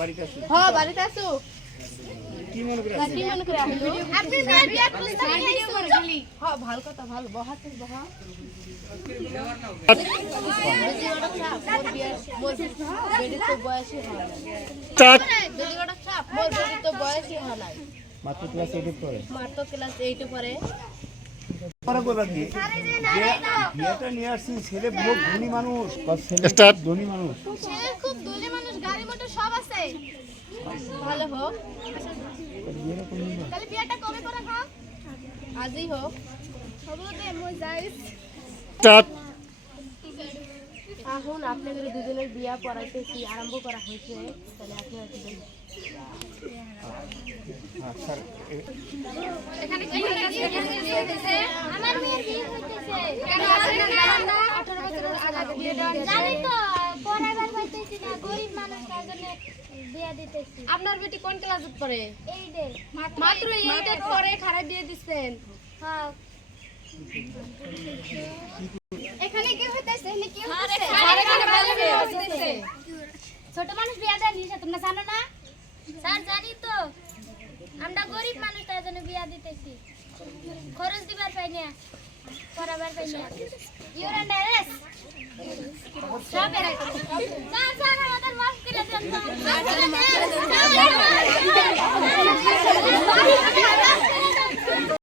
বাড়িতে আছো হ্যাঁ বাড়িতে আছো কি মনে করে কি মনে করে আসলো আপনি মেয়ের বিয়ে করতে ভিডিও করে খালি হ্যাঁ ভালো কথা ভালো বহাতে বহা মাত্র ক্লাস 8 পড়ে মাত্র ক্লাস 8 পরে পরে বলা কি যে বিয়েটা নিয়ে আসছি ছেলে বহুত ধনী মানুষ বা ছেলে ধনী মানুষ ছেলে খুব ধনী মানুষ গাড়ি মোটর সব আছে ভালো হোক বিয়েটা কোন দিন তাহলে বিয়েটা কবে করে হোক আজই হোক খবর দে মই যাইস এখন আপনাদের দুজনের বিয়া পড়াইতেছি আরম্ভ করা হয়েছে তাহলে আপনি আসবেন স্যার এখানে কি বিয়ে দিছে আমার মেয়ে বিয়ে হইতেছে কেন 18 বছরের আগে বিয়ে দেওয়া জানি তো পড়াবার হইতেছি না গরিব মানুষ তার জন্য বিয়ে দিতেছি আপনার বেটি কোন ক্লাসে পড়ে এই দে মাত্র 8 পরে খারাপ বিয়ে দিচ্ছেন হ্যাঁ এখানে কি হইতেছে এখানে কি হইতেছে ছোট মানুষ বিয়ে দেয় নিছে তোমরা জানো না স্যার জানি তো আমরা গরিব মানুষ তার জন্য বিয়ে দিতেছি খরচ দিবার পাই না পড়াবার পাই না ইউর আন্ডার এস সব এর স্যার আমাদের মাফ করে দেন